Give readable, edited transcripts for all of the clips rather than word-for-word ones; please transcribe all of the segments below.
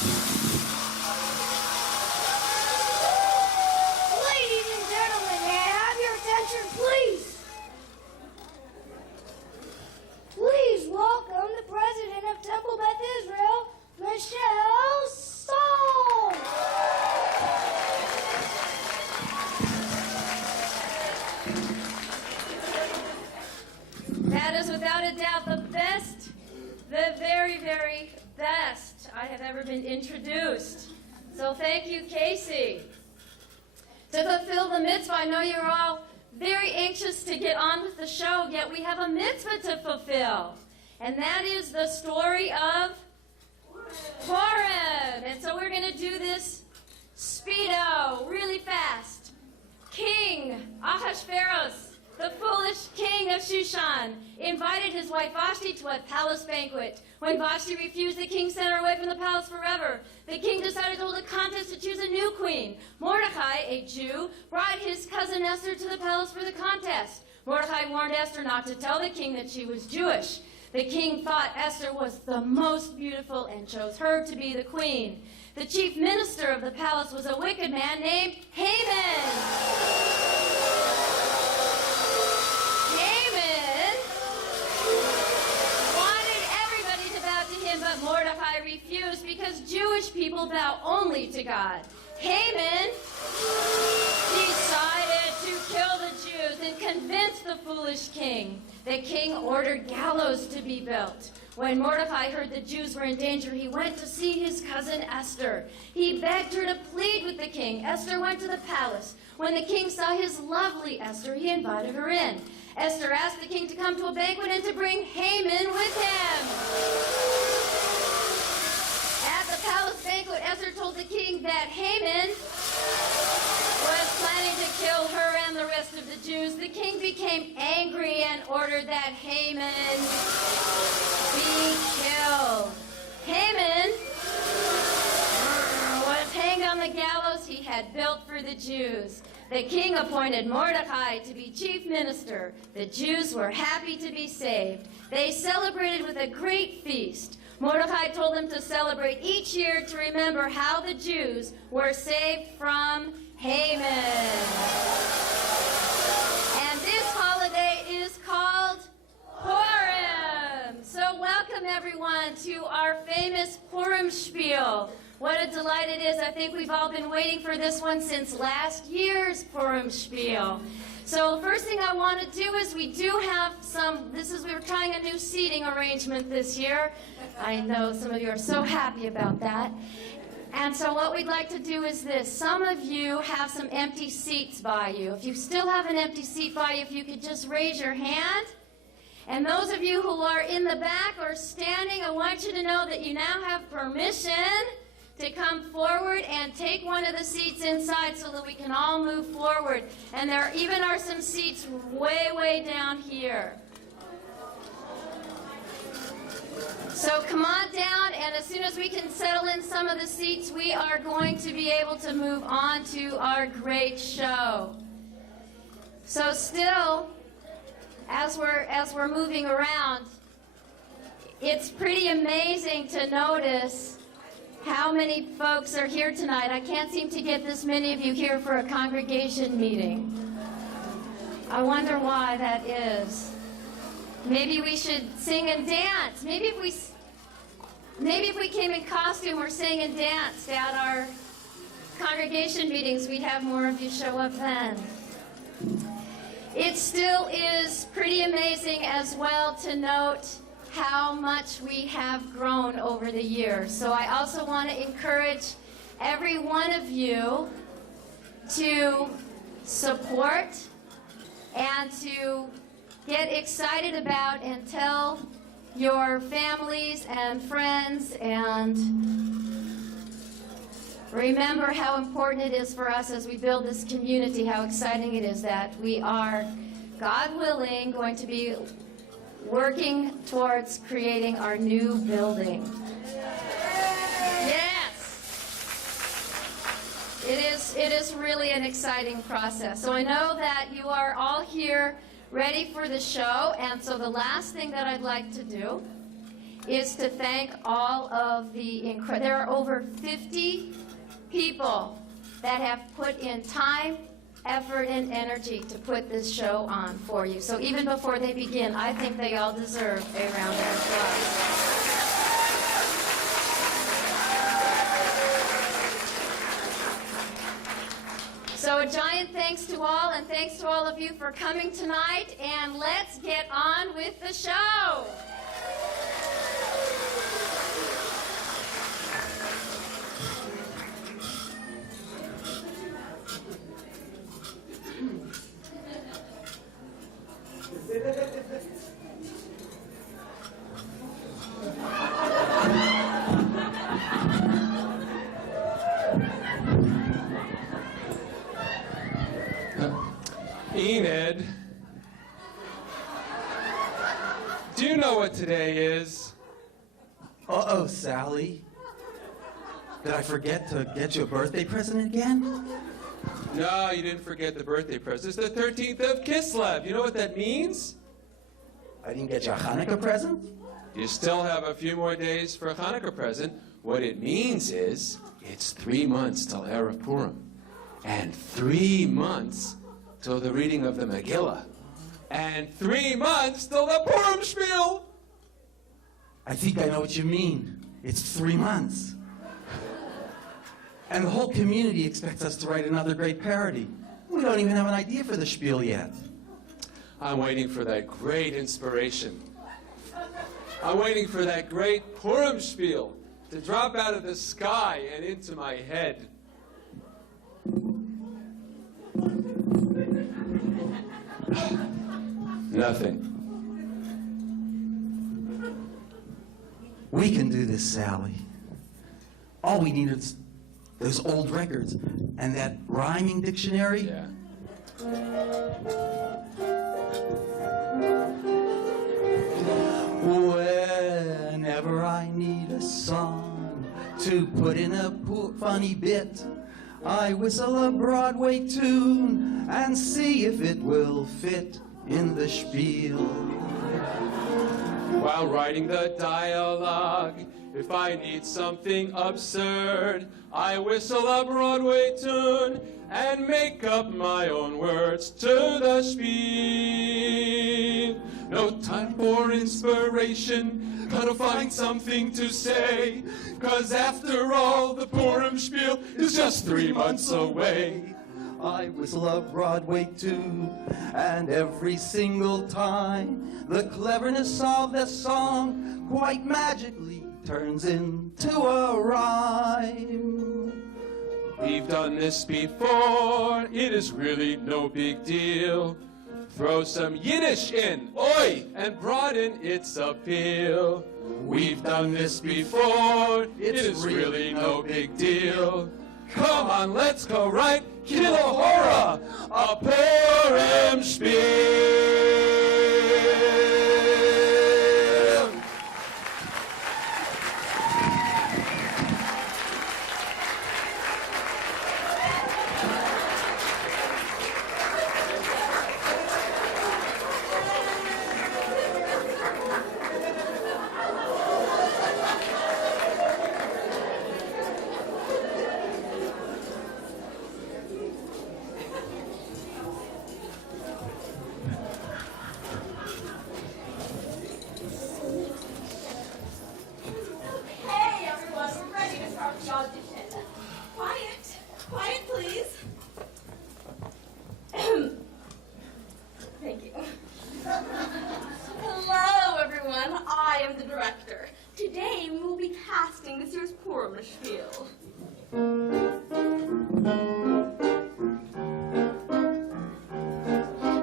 Ladies and gentlemen, may I have your attention, please? Please welcome the president of Temple Beth Israel, Michelle Saul. That is without a doubt the best, the very, very best I have ever been introduced. So thank you, Casey. To fulfill the mitzvah, I know you're all very anxious to get on with the show, yet we have a mitzvah to fulfill. And that is the story of Purim. And so we're going to do this speedo, really fast. King Ahasuerus, the foolish king of Shushan, invited his wife Vashti to a palace banquet. When Vashti refused, the king sent her away from the palace forever. The king decided to hold a contest to choose a new queen. Mordecai, a Jew, brought his cousin Esther to the palace for the contest. Mordecai warned Esther not to tell the king that she was Jewish. The king thought Esther was the most beautiful and chose her to be the queen. The chief minister of the palace was a wicked man named Haman. Haman wanted everybody to bow to him, but Mordecai refused because Jewish people bow only to God. Haman decided to kill the Jews and convince the foolish king. The king ordered gallows to be built. When Mordecai heard the Jews were in danger, he went to see his cousin Esther. He begged her to plead with the king. Esther went to the palace. When the king saw his lovely Esther, he invited her in. Esther asked the king to come to a banquet and to bring Haman with him. At the palace banquet, Esther told the king that Haman was planning to kill her and the rest of the Jews. The king became angry and ordered that Haman be killed. Haman was hanged on the gallows he had built for the Jews. The king appointed Mordecai to be chief minister. The Jews were happy to be saved. They celebrated with a great feast. Mordecai told them to celebrate each year to remember how the Jews were saved from Haman. And this holiday is called Purim. So welcome everyone to our famous Purim spiel. What a delight it is. I think we've all been waiting for this one since last year's Purim spiel. So first thing I want to do is we do have we were trying a new seating arrangement this year. I know some of you are so happy about that. And so what we'd like to do is this. Some of you have some empty seats by you. If you still have an empty seat by you, if you could just raise your hand. And those of you who are in the back or standing, I want you to know that you now have permission to come forward and take one of the seats inside so that we can all move forward. And there even are some seats way, way down here. So come on down, and as soon as we can settle in some of the seats, we are going to be able to move on to our great show. So still, as we're moving around, it's pretty amazing to notice how many folks are here tonight. I can't seem to get this many of you here for a congregation meeting. I wonder why that is. Maybe we should sing and dance. Maybe if we came in costume or sang and danced at our congregation meetings, we'd have more of you show up then. It still is pretty amazing as well to note how much we have grown over the years. So I also want to encourage every one of you to support and to get excited about and tell your families and friends and remember how important it is for us as we build this community, how exciting it is that we are, God willing, going to be working towards creating our new building. Yes! It is really an exciting process. So I know that you are all here ready for the show, and so the last thing that I'd like to do is to thank all of the there are over 50 people that have put in time, effort, and energy to put this show on for you. So even before they begin, I think they all deserve a round of applause. So a giant thanks to all, and thanks to all of you for coming tonight, and let's get on with the show. Enid, do you know what today is? Uh-oh, Sally. Did I forget to get you a birthday present again? No, you didn't forget the birthday present. It's the 13th of Kislev. You know what that means? I didn't get you a Hanukkah present? You still have a few more days for a Hanukkah present. What it means is it's 3 months till Erev Purim. And 3 months till the reading of the Megillah. And 3 months till the Purim Spiel. I think I know what you mean. It's 3 months. And the whole community expects us to write another great parody. We don't even have an idea for the spiel yet. I'm waiting for that great inspiration. I'm waiting for that great Purim Spiel to drop out of the sky and into my head. Nothing. We can do this, Sally. All we need is those old records and that rhyming dictionary. Yeah. Whenever I need a song to put in a funny bit, I whistle a Broadway tune and see if it will fit in the spiel. While writing the dialogue, if I need something absurd, I whistle a Broadway tune and make up my own words to the spiel. No time for inspiration, gotta find something to say, 'cause after all, the Purim Spiel is just 3 months away. I whistle a Broadway tune, and every single time, the cleverness of the song quite magically turns into a rhyme. We've done this before, it is really no big deal. Throw some Yiddish in, oi, and broaden its appeal. We've done this before, it is really no big deal. Come on, let's go right, Kilohora, a Purim Spiel. Hey everyone, we're ready to start the audition. Quiet, quiet please. Thank you. Hello everyone, I am the director. Today we will be casting this year's Purim Spiel.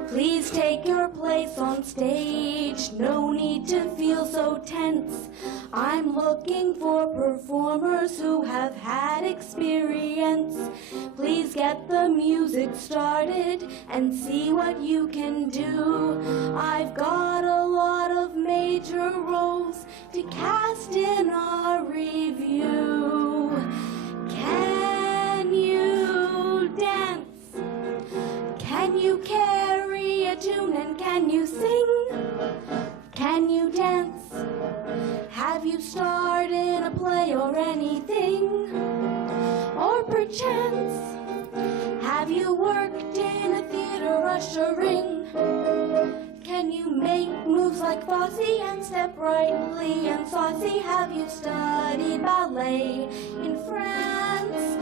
Please take your place on stage. No need to feel so tense. I'm looking for performers who have had experience. Please get the music started and see what you can do. I've got a lot of major roles to cast in our review. Can you dance? Can you carry a tune and can you sing? Can you dance? Have Have you starred in a play or anything? Or perchance, have you worked in a theater ushering? Can you make moves like Fosse and step brightly and saucy? Have you studied ballet in France?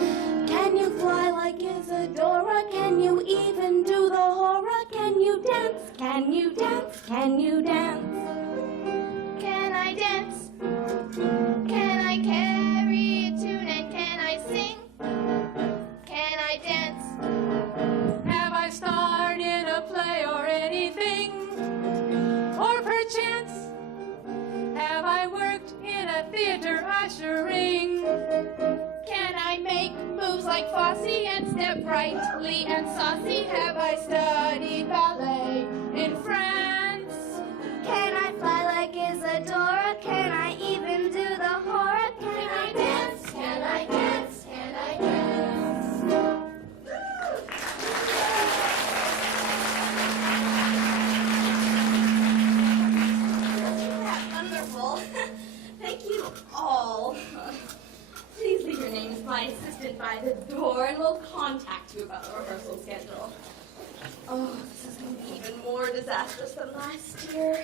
Can you fly like Isadora? Can you even do the hora? Can you dance? Can you dance? Can you dance? Can I dance? Can I carry a tune and can I sing? Can I dance? Have I starred in a play or anything? Or perchance, have I worked in a theater ushering? Can I make moves like Fosse and step brightly and saucy? Have I studied ballet in France? Can I fly like Isadora? Can I even do the hora? Can I dance? Can I dance? Can I dance? Wonderful. Thank you all. Please leave your names, my assistant, by the door, and we'll contact you about the rehearsal schedule. Oh, this is going to be even more disastrous than last year.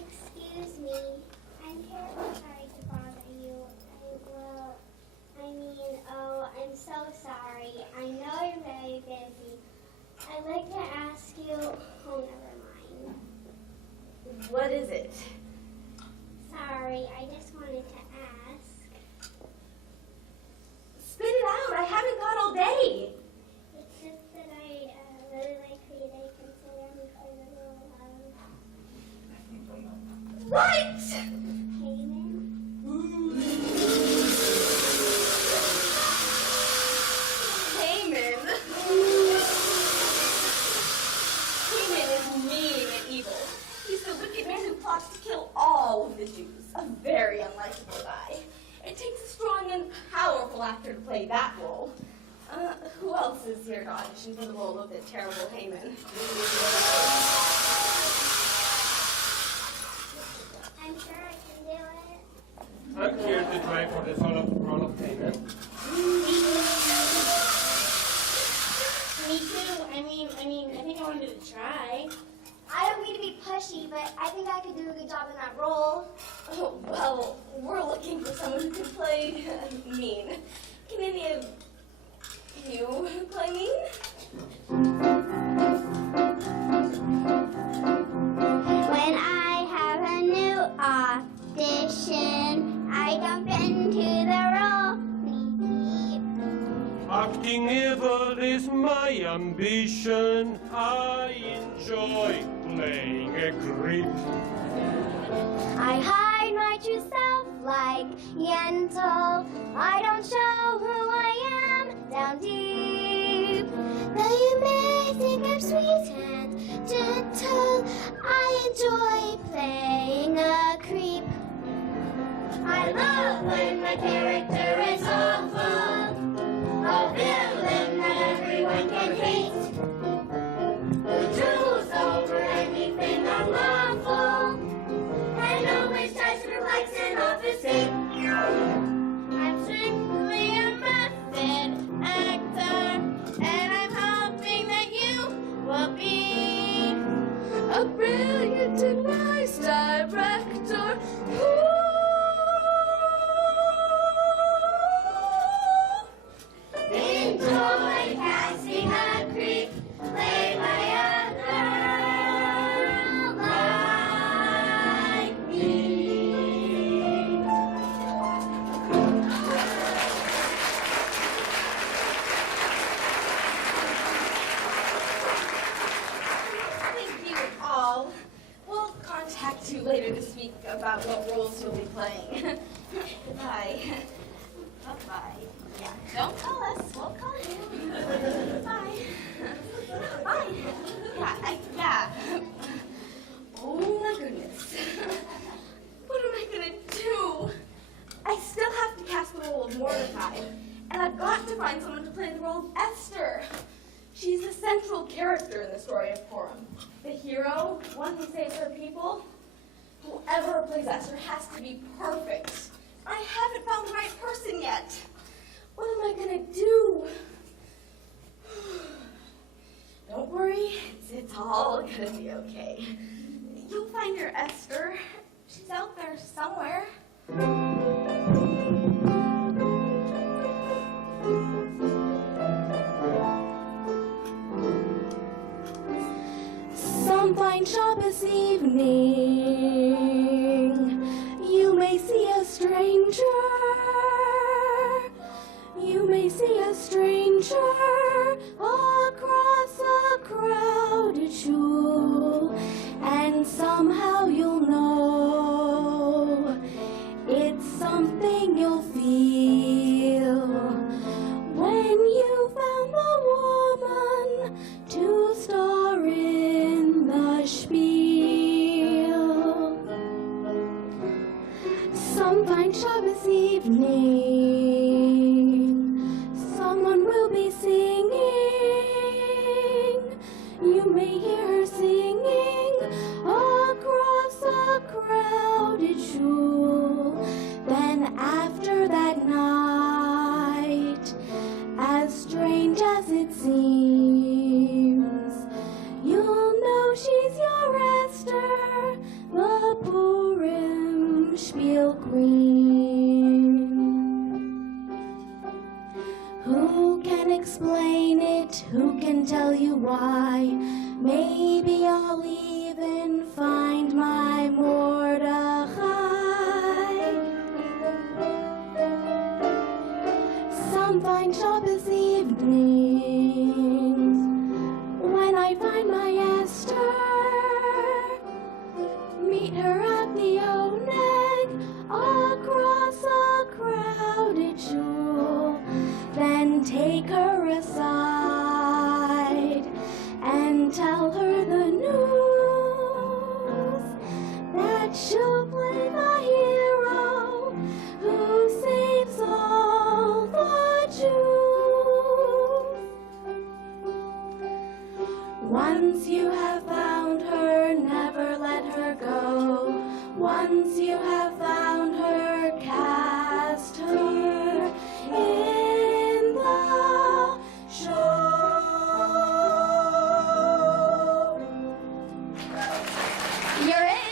Excuse me. I'm terribly sorry to bother you. I'm so sorry. I know you're very busy. I'd like to ask you, oh, never mind. What is it? Sorry, I just wanted to ask. Spit it out. I haven't got all day. It's just that I really like for you to consider me for the role of What? Haman. Haman. Haman is mean and evil. He's the wicked man who plots to kill all of the Jews. A very unlikable guy. It takes a strong and powerful actor to play that role. Who else is here to audition for the role of the terrible Haman? I'm sure I can do it. I'm here to try for the role of Haman. Me too. I think I wanted to try. I don't mean to be pushy, but I think I could do a good job in that role. Oh, well, we're looking for someone who can play mean. Can any of you play mean? When I have a new audition, I jump into the role. Acting evil is my ambition. I enjoy playing a creep. I hide my true self like Yentl. I don't show who I am down deep. Though you may think I'm sweet and gentle, I enjoy playing a creep. I love when my character is awful, a villain that everyone can hate, who drools over anything unlawful, and always tries to perplex and obfuscate. I'm strictly a method actor, and I'm hoping that you will be A brilliant and wise director. enjoy casting a creep, played by a girl like me. Thank you all. We'll contact you later this week about what roles you'll be playing. Bye. Bye-bye. Yeah, don't call us. We'll call you. Bye. Bye. Yeah. Oh, my goodness. What am I going to do? I still have to cast the role of Mordecai, and I've got to find someone to play the role of Esther. She's the central character in the story of Purim. The hero, one who saves her Esther, people. Whoever plays Esther has to be perfect. I haven't found the right person yet. What am I gonna do? Don't worry, it's all gonna be okay. You'll find your Esther. She's out there somewhere. Some fine Shabbos evening, you may see a stranger. You may see a stranger across a crowded shul, and somehow you'll know it's something you'll feel when you found the woman to star in the spiel. Some fine Shabbos evening, someone will be singing. You may hear her singing across a crowded shul. Then after that night, as strange as it seems, you'll know she's your Esther, the Purim Spiel Queen. Who can explain it? Who can tell you why? Maybe I'll even find my Mordechai. Some fine Shabbos evenings, when I find my Esther, meet her at the Oneg across a crowded shul. Then take her aside and tell her the news that she'll play the hero who saves all the Jews. Once you have found her, never let her go. Once you have found her, cast her in the show. You're it.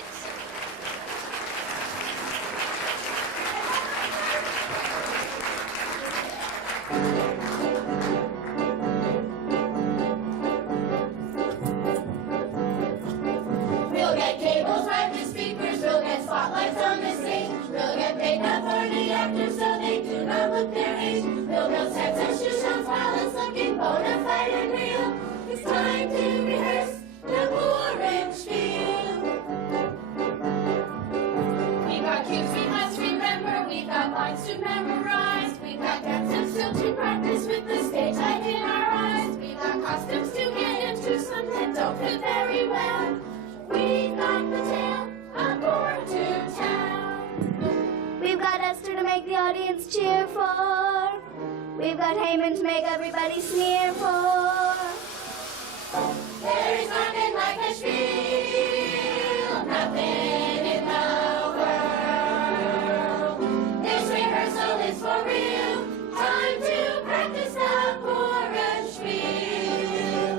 We'll get cables right to speakers, we'll get spotlights on the stage, we'll get makeup for the actors so they do not look their age. We'll build sets and Shushan's balance looking bona fide and real. It's time to rehearse the Purim spiel. We've got cues we must remember, we've got lines to memorize, we've got dances still to practice with the stage light in our eyes. We've got costumes to get into, some that don't fit very well. We've got the tale aboard to town. We've got Esther to make the audience cheer for. We've got Haman to make everybody sneer for. There is nothing like a spiel, nothing in the world. This rehearsal is for real, time to practice the Purim spiel.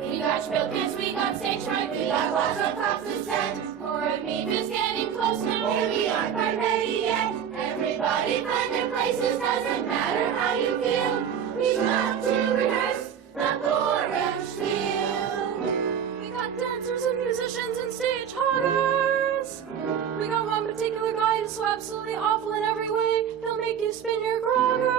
We got Spilkins, we got stage fright, we got lots of props to set. Purim Eve is getting close now, here we aren't quite ready yet. Everybody find their places, doesn't matter how you feel. We've got to rehearse the Purim spiel. We got dancers and musicians and stage hoggers. We got one particular guy who's so absolutely awful in every way, he'll make you spin your grogger.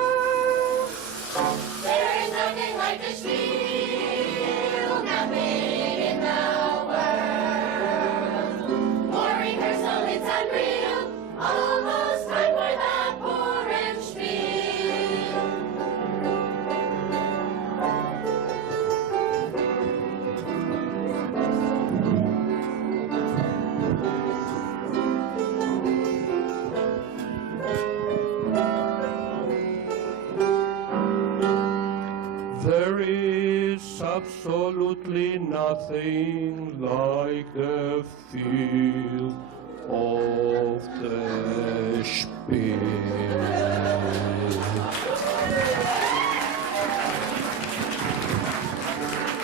There is nothing like the spiel, nothing in the world. More rehearsal, it's unreal, almost time for the Purim spiel. There is absolutely nothing like the field of the Spirit.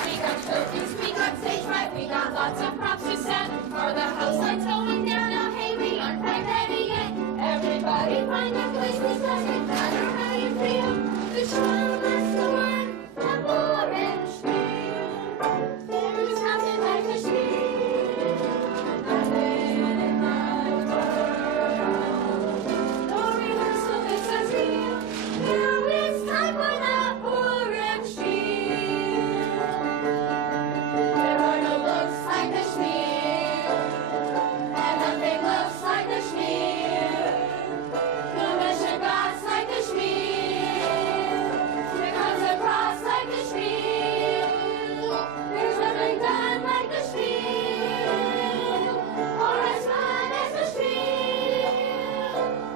We got trophies, we got stage fright, we got lots of props to set. For the house lights going down, oh hey, we aren't quite ready yet. Everybody find your places, doesn't matter how you feel. The show must go on, the Purim spiel. There's nothing like the spiel, nothing in the world. No rehearsal, this is real. Now it's time for the Purim spiel. There are no looks like the spiel, and nothing looks like the spiel. No measure God's like the spiel. There comes a cross like the spiel. There's nothing done like the spiel, or as fun as the spiel.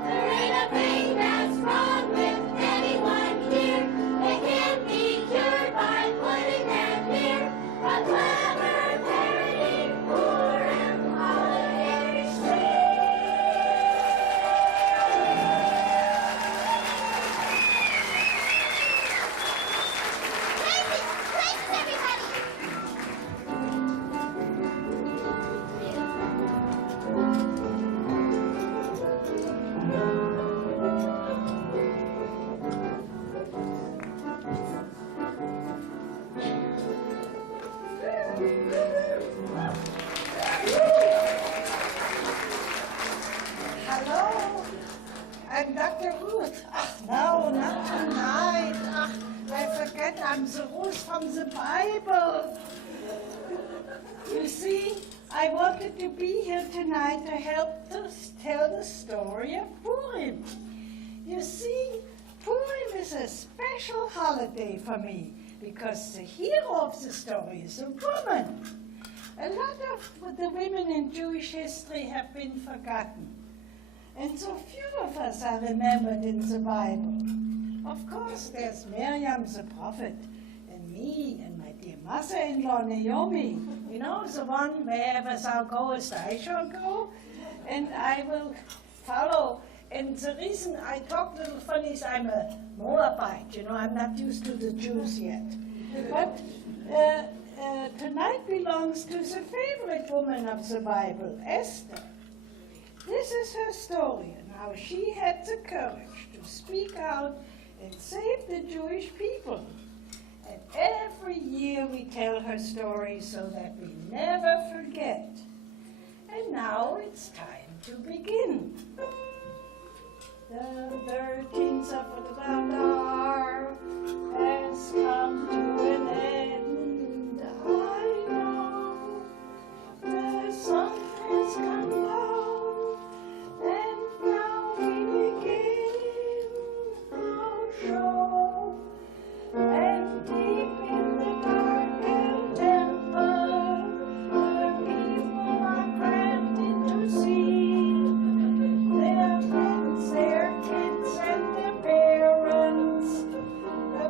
There ain't a thing that's wrong with anyone here. It can't be cured by putting them near a clever parody Purim holiday spiel. Places, everybody! Hello, I'm Dr. Ruth. No, not tonight. I forget I'm the Ruth from the Bible. You see, I wanted to be here tonight to help to tell the story of Purim. You see, Purim is a special holiday for me because the hero of the story is a woman. A lot of the women in Jewish history have been forgotten. And so few of us are remembered in the Bible. Of course, there's Miriam the prophet, and me, and my dear mother-in-law Naomi. You know, the one, wherever thou goest, I shall go, and I will follow. And the reason I talk a little funny is I'm a Moabite, you know, I'm not used to the Jews yet. But tonight belongs to the favorite woman of the Bible, Esther. This is her story, and how she had the courage to speak out and save the Jewish people. And every year we tell her story so that we never forget. And now it's time to begin. The 13th of Adar has come to an end. I know the sun has come down, and now we begin our show. And deep in the darkened temple, the people are crammed into see. Their friends, their kids, and their parents, the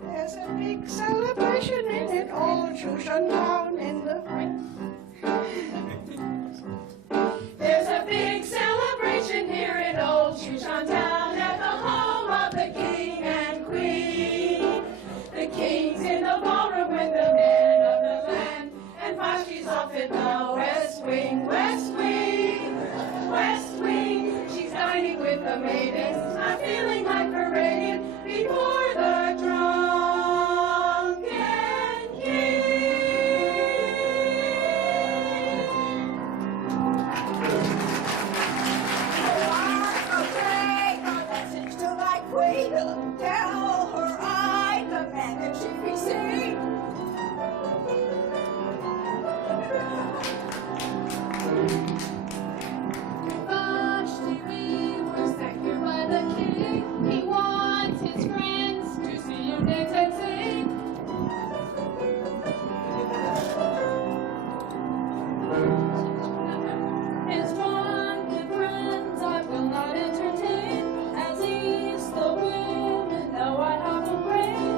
There's a big celebration in an old Shushan town in the There's a big celebration here in old Shushan town at the home of the king and queen. The king's in the ballroom with the men of the land, and Vashti's off in the west wing, west wing, west wing. She's dining with the maidens, not feeling like parading before the drunken king. Take a message to my queen. Tell her I demand that she be seen. Vashti, we were sent here by the king. He wants his friends to see you dance and sing. His drunken friends I will not entertain, as he's the women know I have a brain.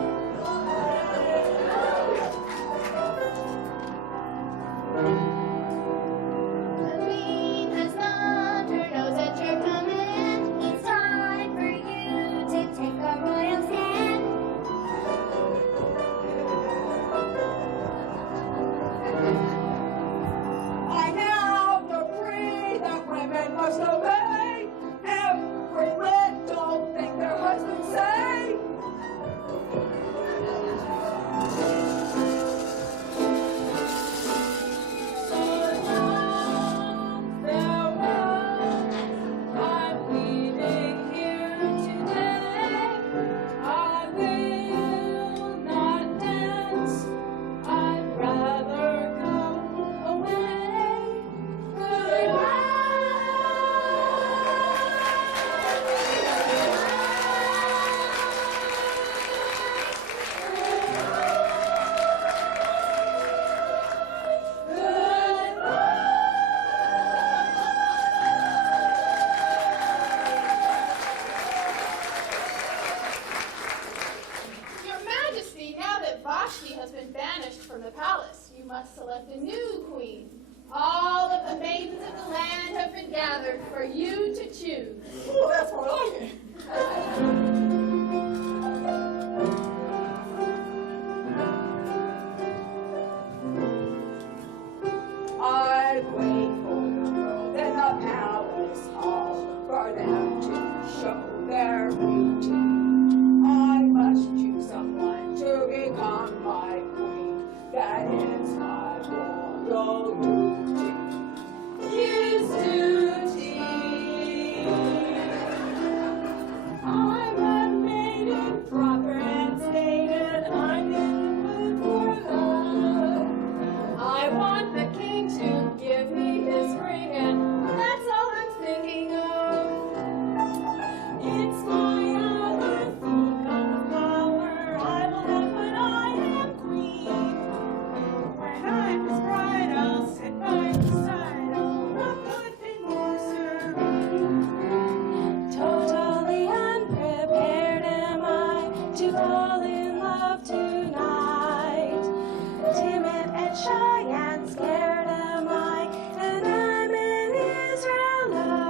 The queen has thumbed her nose at your coming. It's time for you to take a royal stand. I now decree that women must obey every little thing their husbands say. So long, farewell. I'm leaving here today. I will not dance. I'd rather go away. Goodbye. Your Majesty, now that Vashti has been banished from the palace, you must select a new queen. All of the maidens of the land have been gathered for you to choose. Oh, that's more like it. I'd wait for the world in the palace hall for them to show their beauty. I must choose someone to become my queen. That is my royal duty. His duty. I'm a maiden, proper and stated. I'm in the mood for love. I want the king to give me his ring, and that's all I'm thinking of. It's my hour, full of power. I will have when I am queen. When I'm his bride, I'll sit by his side. Oh, what could be more serene? Totally unprepared am I to fall in love tonight. Timid and shy and scared am I, and I'm an Israelite.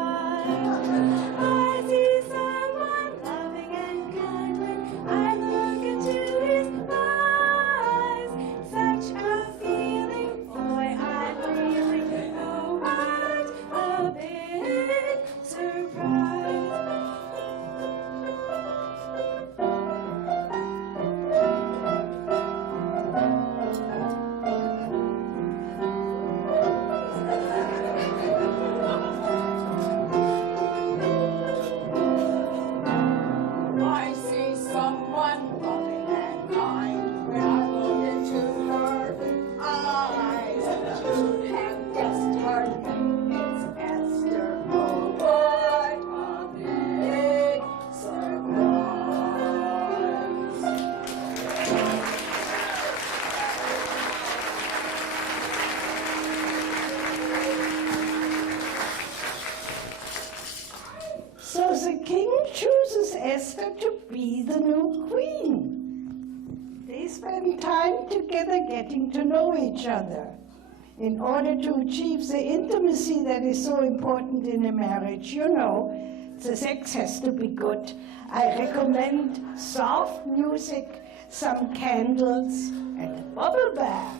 I see someone loving and kind when I look into his eyes. Such a feeling, boy, I really know what a big surprise. I see someone loving and kind when I look into her eyes. You have guessed her name, it's Esther. Oh, what a big surprise. So the king chooses Esther Esther to be the new queen. They spend time together getting to know each other. In order to achieve the intimacy that is so important in a marriage, you know, the sex has to be good. I recommend soft music, some candles, and a bubble bath.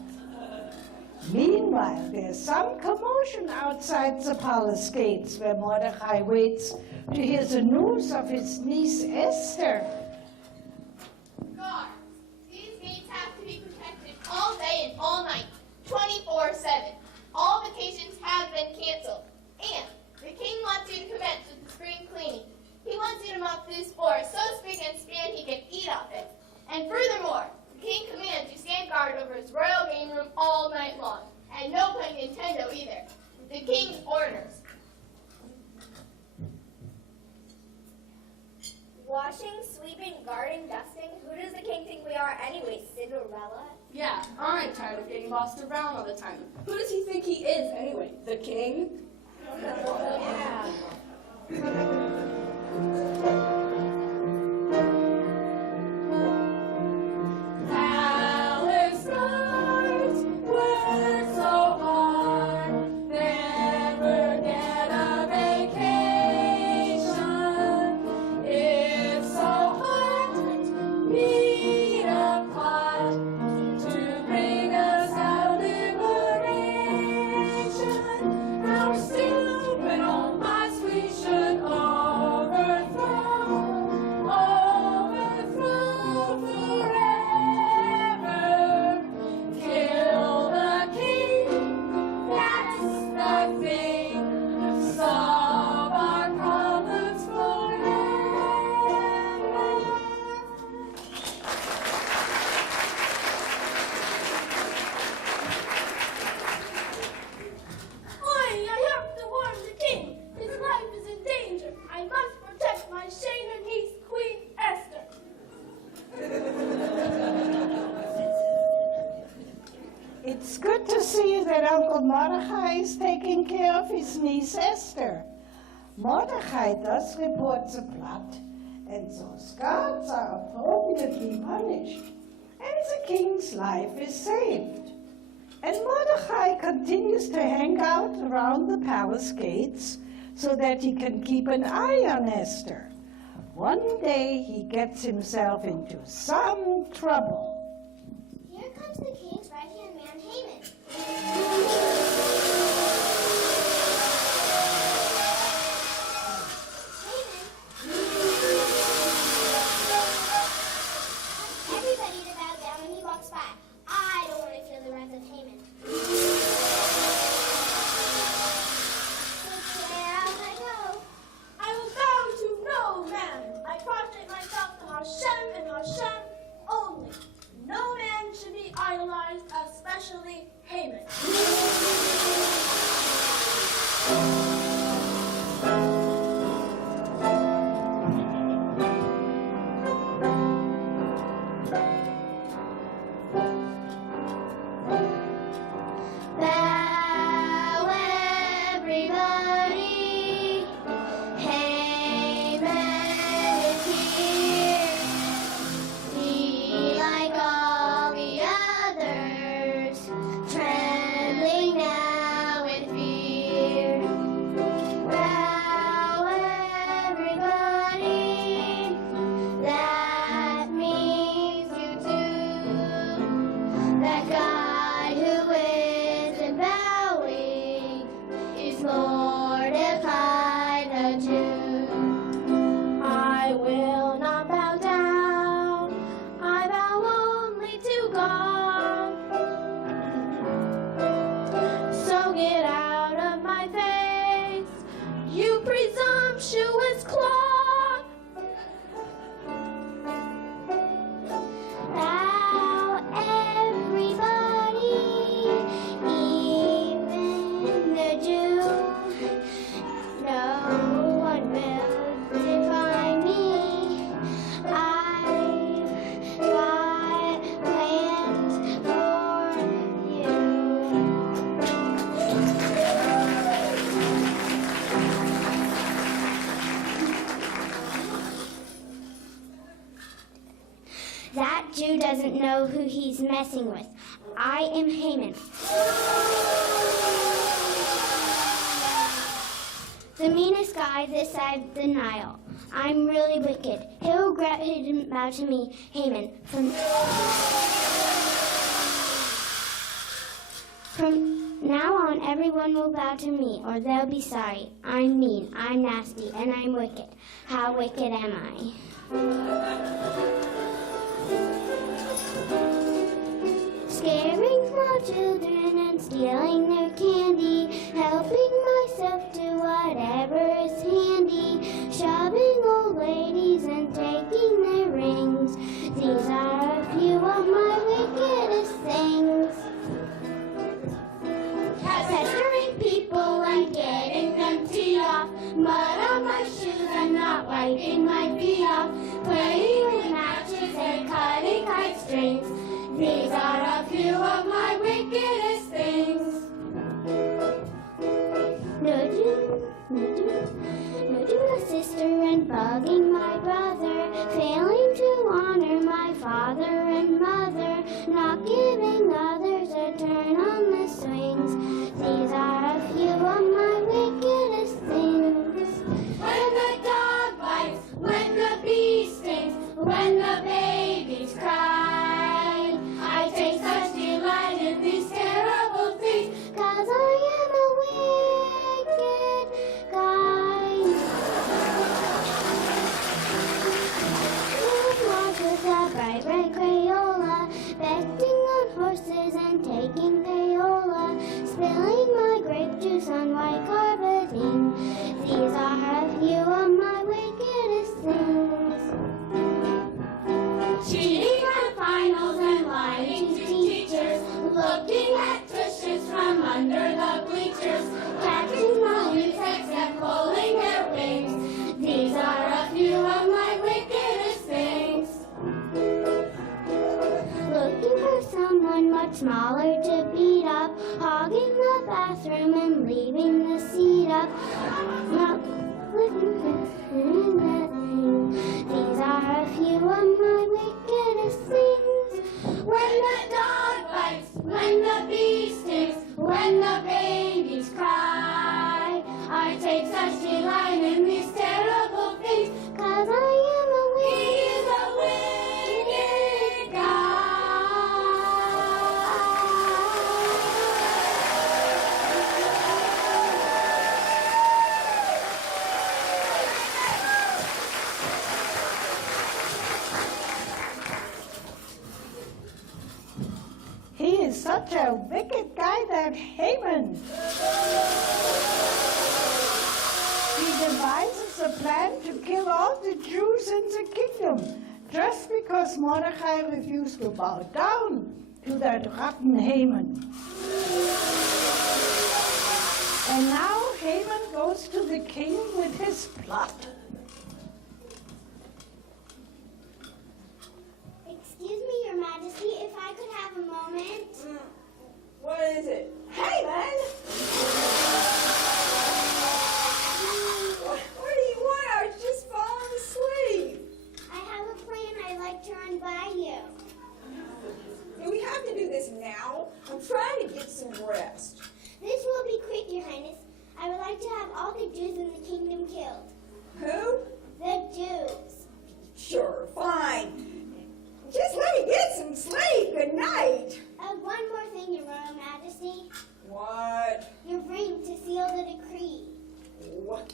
Meanwhile, there's some commotion outside the palace gates where Mordecai waits to hear the news of his niece Esther. Guards, these gates have to be protected all day and all night, 24/7. All vacations have been canceled. And the king wants you to commence with the spring cleaning. He wants you to mop this floor so spick and span he can eat off it. And furthermore, the king commands you stand guard over his royal game room all night long. And no playing Nintendo either. The king's orders. Washing, sweeping, guarding, dusting. Who does the king think we are anyway, Cinderella? Yeah, I'm tired of getting bossed around all the time. Who does he think he is anyway? The king? Yeah. Palace nights work so hard, never get a vacation. It's so hard to meet apart to bring us our liberation. Our stupid old minds we should overthrow forever. Kill the king, that's the thing. Solve our problems forever. I have to warn the king. His life is in danger. I must protect my Shayna niece, Queen Esther. It's good to see that Uncle Mordecai is taking care of his niece Esther. Mordecai does report the plot, and those guards are appropriately punished, and the king's life is saved. And Mordecai continues to hang out around the palace gates so that he can keep an eye on Esther. One day he gets himself into some trouble. Here comes the king's right-hand man, Haman. Everybody to bow down when he walks by. I don't want to feel the wrath of Haman. So down I go. I will bow to no man. I prostrate myself to Hashem and Hashem only. No man should be idolized, especially Haman. That Jew doesn't know who he's messing with. I am Haman. The meanest guy this side of the Nile. I'm really wicked. He'll bow to me, Haman. From now on, everyone will bow to me, or they'll be sorry. I'm mean, I'm nasty, and I'm wicked. How wicked am I? Scaring small children and stealing their candy, helping myself to whatever is handy, shoving old ladies and taking their rings. These are a few of my wickedest things. Pestering people and getting them teed off, mud on my shoes and not wiping my feet off, playing with matches and cutting kite strings. These are a few of my wickedest things. Nudging my sister and bugging my brother, failing to honor my father and mother, not giving others a turn on the swings. These are a few of my wickedest things. When the dog bites, when the bee stings, when the babies cry, I take such delight in these terrible things, 'cause I am a wicked guy. Walk with a bright red Crayola, betting on horses and taking payola, spilling my grape juice on white carpeting. These are a few of my wickedest things. Cheating on finals and lying to teachers, looking at tushes from under the bleachers, catching the insects and pulling their wings. These are a few of my wickedest things. Looking for someone much smaller to beat up, hogging the bathroom and leaving the seat up. Not looking for nothing. These are a few of my wickedest things. When the dog bites, when the bee stings, when the babies cry, I take such delight in these terrible things, 'cause I am a wicked guy. He is such a wicked guy, that Haman. He devises a plan to kill all the Jews in the kingdom, just because Mordecai refused to bow down to that rotten Haman. And now Haman goes to the king with his plot. Excuse me, Your Majesty, if I could have a moment. What is it? Haman! What do you want? I was just falling asleep. I have a plan I'd like to run by you. Do we have to do this now? I'm trying to get some rest. This will be quick, Your Highness. I would like to have all the Jews in the kingdom killed. Who? The Jews. Sure, fine. Just let me get some sleep. Good night. One more thing, Your Royal Majesty. What? Your ring to seal the decree. What?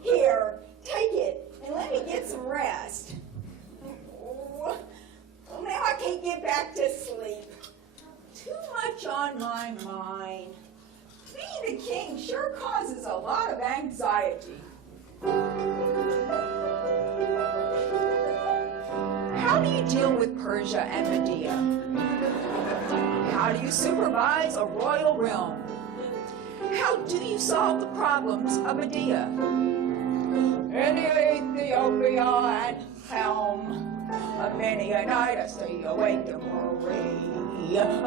Here, take it and let me get some rest. Well, now I can't get back to sleep. Too much on my mind. Being the king sure causes a lot of anxiety. How do you deal with Persia and Medea? How do you supervise a royal realm? How do you solve the problems of Medea? India, Ethiopia, and Helm. Many a night I stay awake and worry.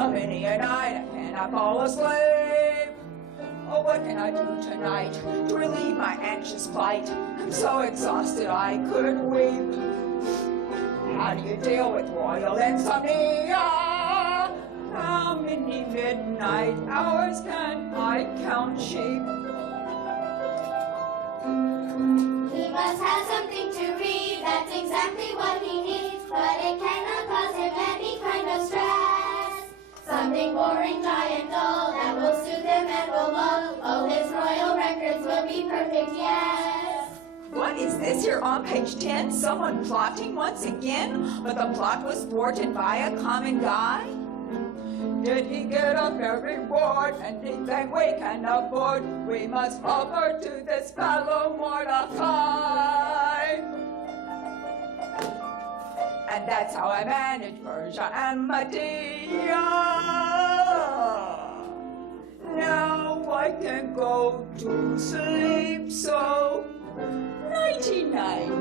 Many a night I cannot fall asleep. Oh, what can I do tonight to relieve my anxious plight? I'm so exhausted I could weep. How do you deal with royal insomnia? How many midnight hours can I count sheep? He must have something to read, that's exactly what he needs, but it cannot cause him any kind of stress. Something boring, dry, and dull that will soothe him and will lull. Oh, his royal records will be perfect, yes. What is this here on page 10? Someone plotting once again? But the plot was thwarted by a common guy? Did he get a fair reward? Anything we can afford, we must offer to this fellow Mordecai. And that's how I manage Persia and Medea. Now I can go to sleep, so nighty-night.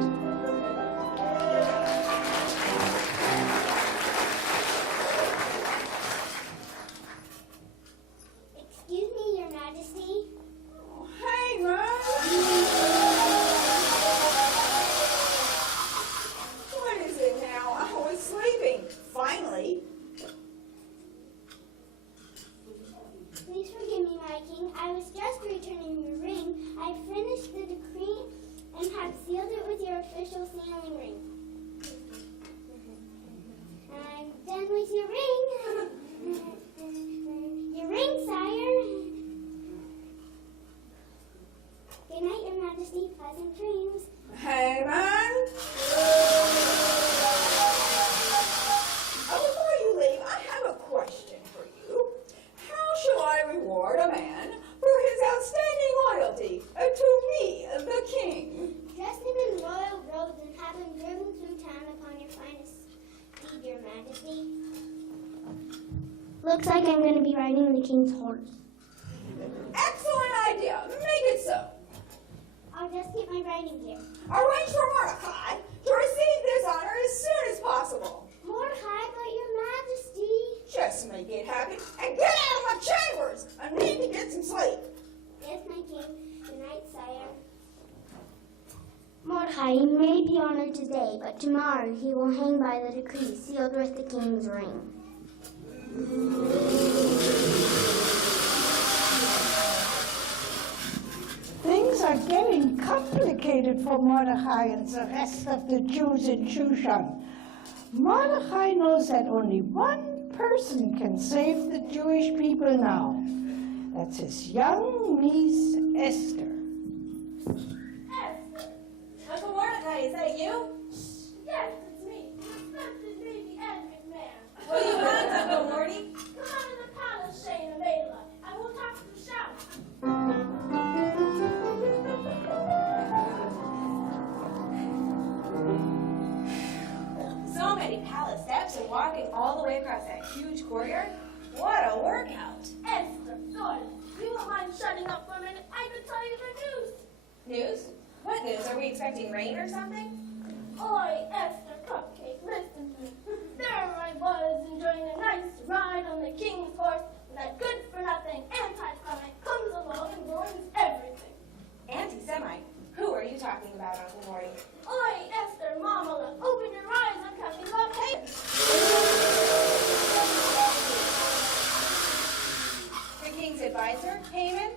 Excuse me, Your Majesty. Oh, hey, man. What is it now? I was sleeping. Finally. Please forgive me, my king. I was just returning your ring. I finished the decree and have sealed it with your official sealing ring. I'm done with your ring. Your ring, sire. Good night, Your Majesty. Pleasant dreams. Hey, man. Before you leave, I have a question for you. How shall I reward a man for his outstanding loyalty to me, the king? Dress him in royal robes and have him driven through town upon your finest steed, Your Majesty. Looks like I'm going to be riding the king's horse. Excellent idea. Make it so. I'll just get my riding gear. Arrange for Mordecai to receive this honor as soon as possible. Mordecai, but Your Majesty. Just make it happen and get out of my chambers. I need to get some sleep. Yes, my king. Good night, sire. Mordecai, he may be honored today, but tomorrow he will hang by the decree sealed with the king's ring. Things are getting complicated for Mordecai and the rest of the Jews in Shushan. Mordecai knows that only one person can save the Jewish people now. That's his young niece, Esther. Esther! Uncle Mordecai, is that you? Yes, it's me. Respected lady Edmund man. What do you want, Uncle Morty? Come on to the palace, Shane and Ayla. I will talk to shout. So many palace steps and walking all the way across that huge courtyard. What a workout. Esther, daughter, you won't mind shutting up for a minute. I could tell you the news. News? What news? Are we expecting rain or something? Oi, Esther Cupcake, listen to me. There I was enjoying a nice ride on the king's horse, and that good-for-nothing anti-Semite comes along and ruins everything. Anti-Semite? Who are you talking about, Uncle Morty? Oi, Esther, Mamala, open your eyes, I'm coming up. Hey! The king's advisor, Haman?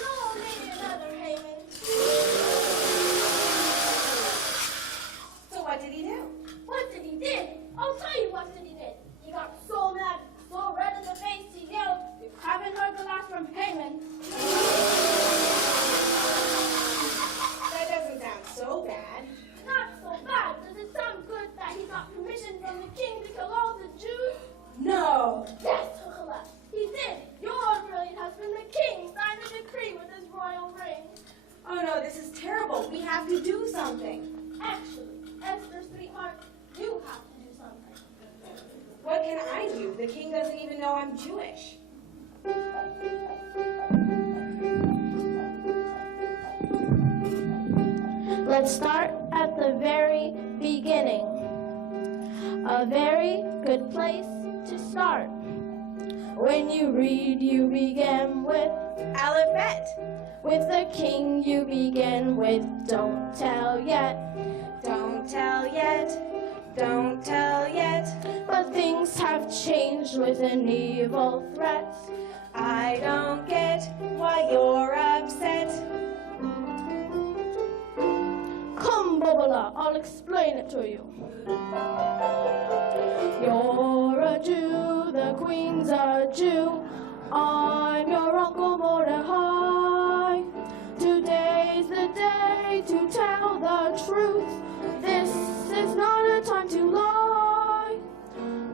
No, maybe another Haman. So what did he do? What did he did? I'll tell you what did he did. He got so mad, so red in the face, he yelled, "You haven't heard the last from Haman." That doesn't sound so bad. Not so bad. Does it sound good that he got permission from the king to kill all the Jews? No. Yes, Huchala, he did. Your brilliant husband, the king, signed the decree with his royal ring. Oh no, this is terrible. We have to do something. Actually, Esther, sweetheart, you have to do something. What can I do? The king doesn't even know I'm Jewish. Let's start at the very beginning. A very good place to start. When you read, you begin with Aleph Bet. With the king you begin with don't tell yet. Don't tell yet, don't tell yet. But things have changed with an evil threat. I don't get why you're upset. Come, Bobola, I'll explain it to you. You're a Jew, the queen's a Jew. I'm your Uncle Mordecai. Today's the day to tell the truth. This is not a time to lie.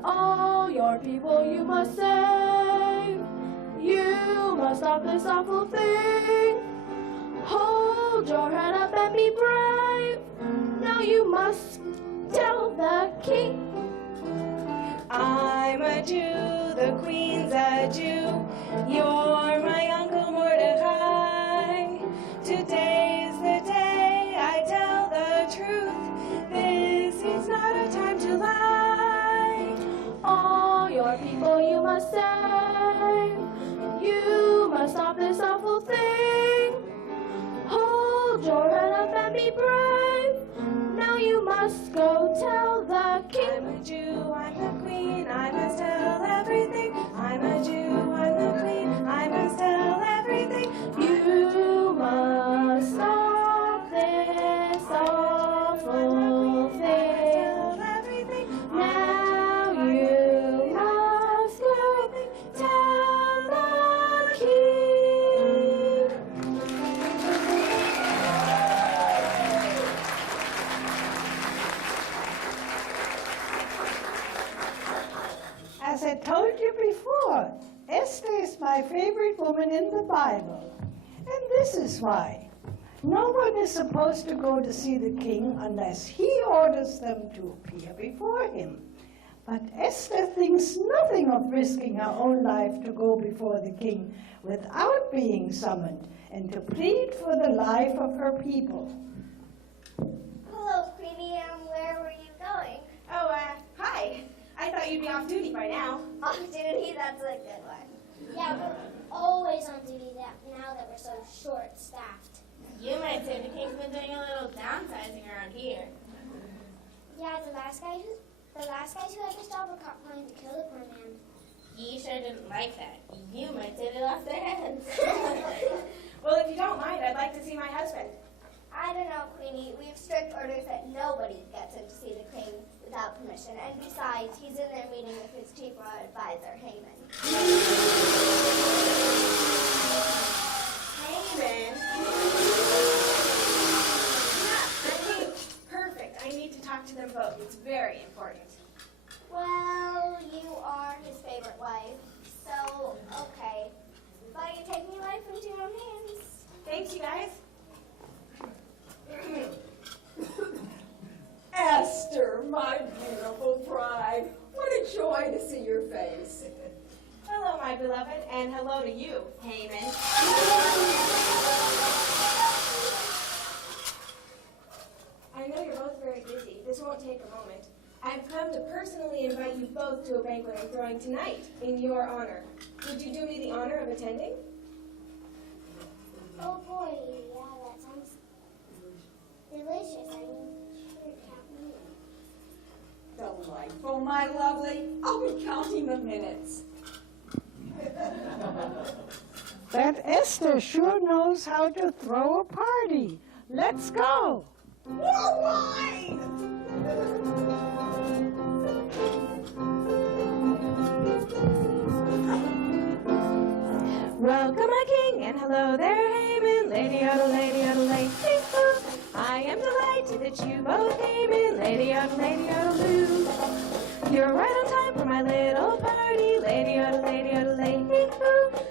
All your people you must save. You must stop this awful thing. Hold your head up and be brave. Now you must tell the king. I'm a Jew, the queen's a Jew. You're my Uncle Mordecai. Today's the day I tell the truth. This is not a time to lie. All your people you must save. You must stop this awful thing. Hold your head up and be brave. Now you must go tell the king. I'm a Jew, I'm the queen, I must tell everything. I'm a Jew, I'm the queen, I must tell everything. You must stop this awful thing. Now you must go tell the king. As I told you before, Esther is my favorite woman in the Bible. And this is why. No one is supposed to go to see the king unless he orders them to appear before him. But Esther thinks nothing of risking her own life to go before the king without being summoned and to plead for the life of her people. Hello, Queenie. Where were you going? Oh, hi. I thought you'd be off duty by now. Off duty? That's a good one. Yeah, we're always on duty now that we're so short-staffed. You might say the king's been doing a little downsizing around here. Yeah, the last guys who had his job were caught planning to kill the poor man. He sure didn't like that. You might say they lost their heads. Well, if you don't mind, I'd like to see my husband. I don't know, Queenie. We have strict orders that nobody gets in to see the king without permission. And besides, he's in there meeting with his chief law advisor, Haman. Haman? Yeah, perfect. I need to talk to them both. It's very important. Well, you are his favorite wife, so okay. But you're taking your life into your own hands. Thanks, you guys. Esther, my beautiful bride, what a joy to see your face. Hello, my beloved, and hello to you, Haman. I know you're both very busy. This won't take a moment. I've come to personally invite you both to a banquet I'm throwing tonight in your honor. Would you do me the honor of attending? Oh boy, yeah, that sounds delicious. I sure can't wait. Delightful, my lovely. I'll be counting the minutes. That Esther sure knows how to throw a party. Let's go. More wine! Welcome, my king, and hello there, Haman. Lady Odle, Lady Odle, Lady. I am delighted that you both came in, Lady Odle, Lady Odle. You're right on time for my little party, Lady Odle, Lady Odle, Lady.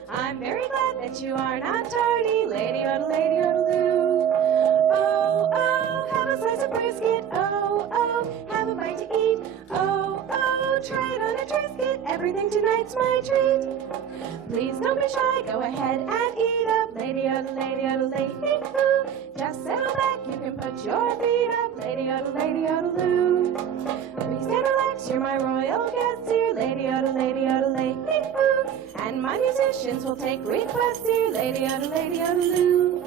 I'm very glad that you are not tardy, Lady Odle, Lady Odle. Oh, oh, have a slice of brisket. Oh, oh, have a bite to eat. Oh, oh, try it on a Triscuit. Everything tonight's my treat. Please don't be shy, go ahead and eat up, Lady Odle, Lady Odle, Lady. Just settle back, you can put your feet up, Lady Odle, Lady Odle. Please stand relax, you're my royal guest here, Lady Odle, Lady Odle, Lady. And my musicians will take requests, dear lady, loo.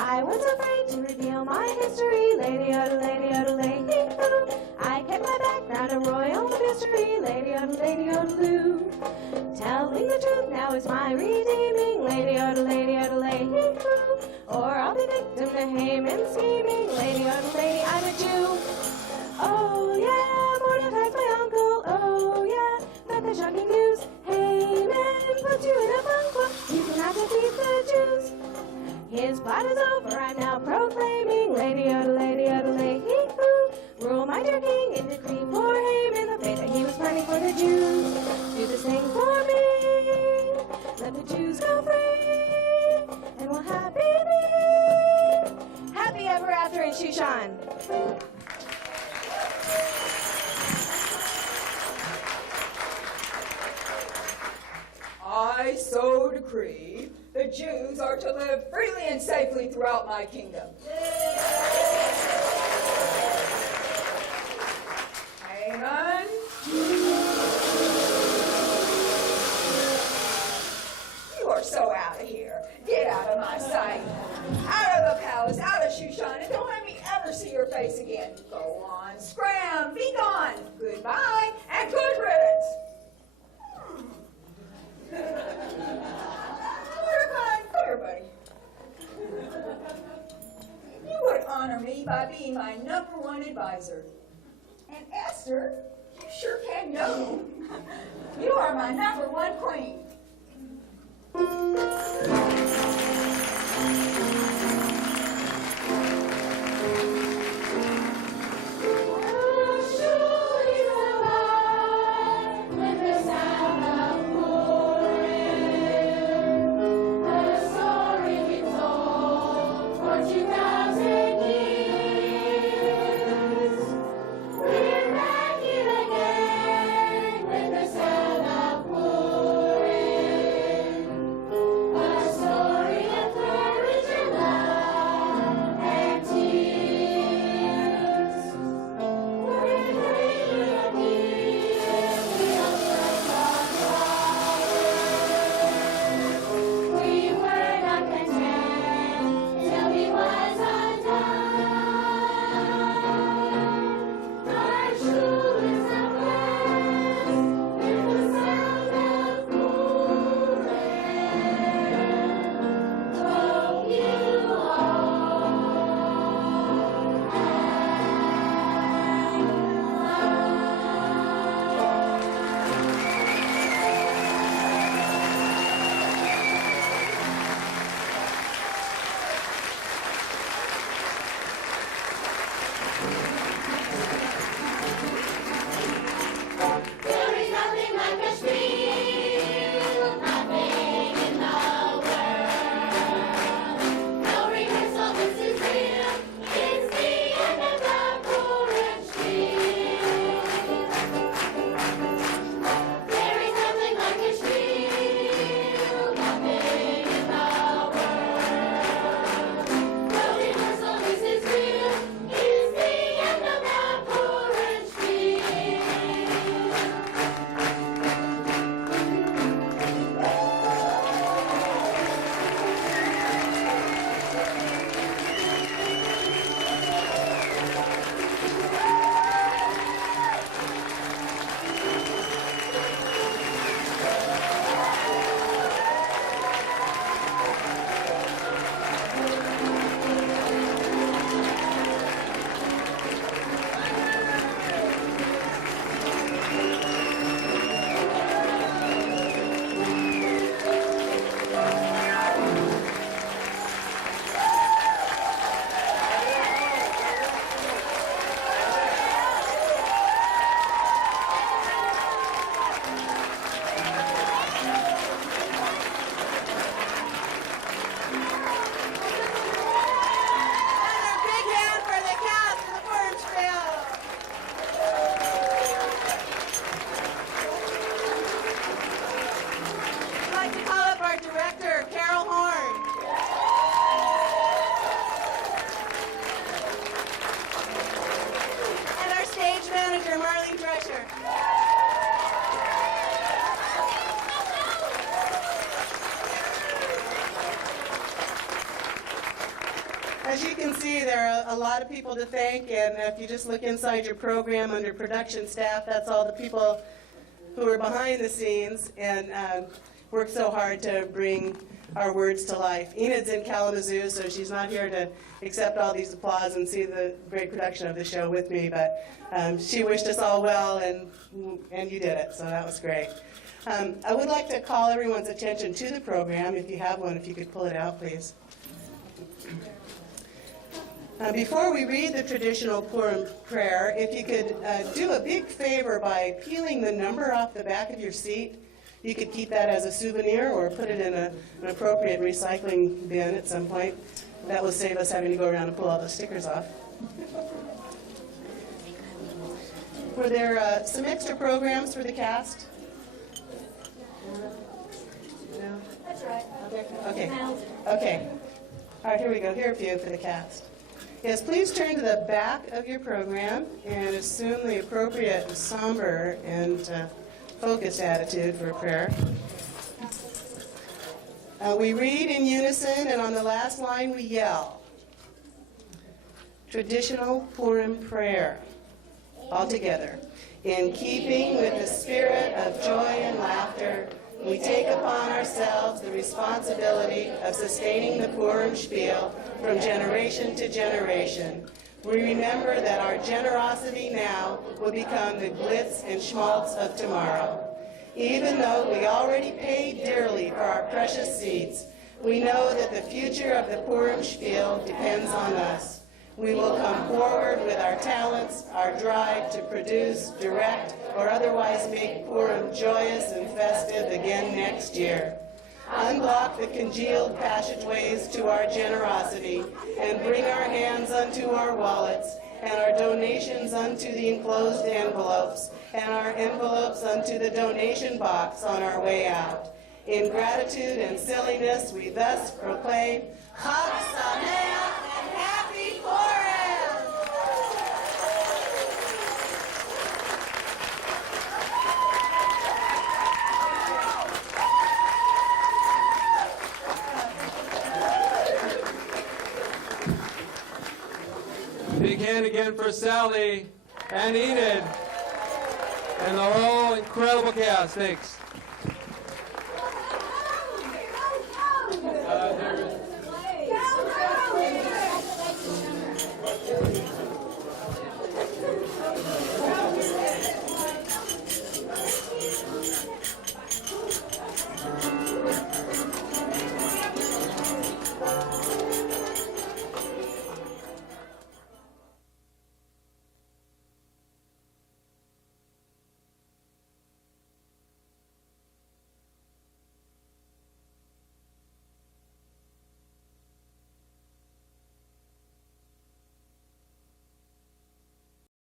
I was afraid to reveal my history, lady, hee-hoo. I kept my background a royal mystery, lady, loo. Telling the truth now is my redeeming, lady, hee-hoo. Or I'll be victim to Haman's scheming, lady, I'm a Jew. Oh yeah, Mordecai's my uncle, oh yeah, got the shocking news. Haman put you in a bunker, you cannot defeat the Jews. His plot is over, I'm now proclaiming, lady, hee-hoo. Rule my dear king and decree for Haman the fate that he was planning for the Jews. Do this thing for me, let the Jews go free, and we'll happy be. Happy ever after in Shushan. I so decree the Jews are to live freely and safely throughout my kingdom. Amen. You are so out of here. Get out of my sight. Out of the palace, out of Shushan, and don't let me ever see your face again. Go on, scram, be gone. Goodbye, and good riddance. Mordecai, come here, buddy. You would honor me by being my #1 advisor. And Esther, you sure can know. You are my #1 queen. With the sound of Purim, the story we told for 2,000 years. We're back here again with the sound of Purim, a story see, there are a lot of people to thank, and if you just look inside your program under production staff, that's all the people who are behind the scenes and work so hard to bring our words to life. Enid's in Kalamazoo, so she's not here to accept all these applause and see the great production of the show with me, but she wished us all well, and you did it, so that was great. I would like to call everyone's attention to the program. If you have one, if you could pull it out, please. Before we read the traditional Purim prayer, if you could do a big favor by peeling the number off the back of your seat. You could keep that as a souvenir or put it in an appropriate recycling bin at some point. That will save us having to go around and pull all the stickers off. Were there some extra programs for the cast? No? That's right. Okay. Okay. All right, here we go. Here are a few for the cast. Yes, please turn to the back of your program and assume the appropriate somber and focused attitude for prayer. We read in unison, and on the last line we yell. Traditional Purim prayer. All together. In keeping with the spirit of joy and laughter, we take upon ourselves the responsibility of sustaining the Purim spiel from generation to generation. We remember that our generosity now will become the glitz and schmaltz of tomorrow. Even though we already paid dearly for our precious seeds, we know that the future of the Purim spiel depends on us. We will come forward with our talents, our drive to produce, direct, or otherwise make Purim joyous and festive again next year. Unblock the congealed passageways to our generosity and bring our hands unto our wallets and our donations unto the enclosed envelopes and our envelopes unto the donation box on our way out. In gratitude and silliness, we thus proclaim, Chag Sameach and Happy Purim! Big hand again for Sally and Enid and the whole incredible cast. Thanks.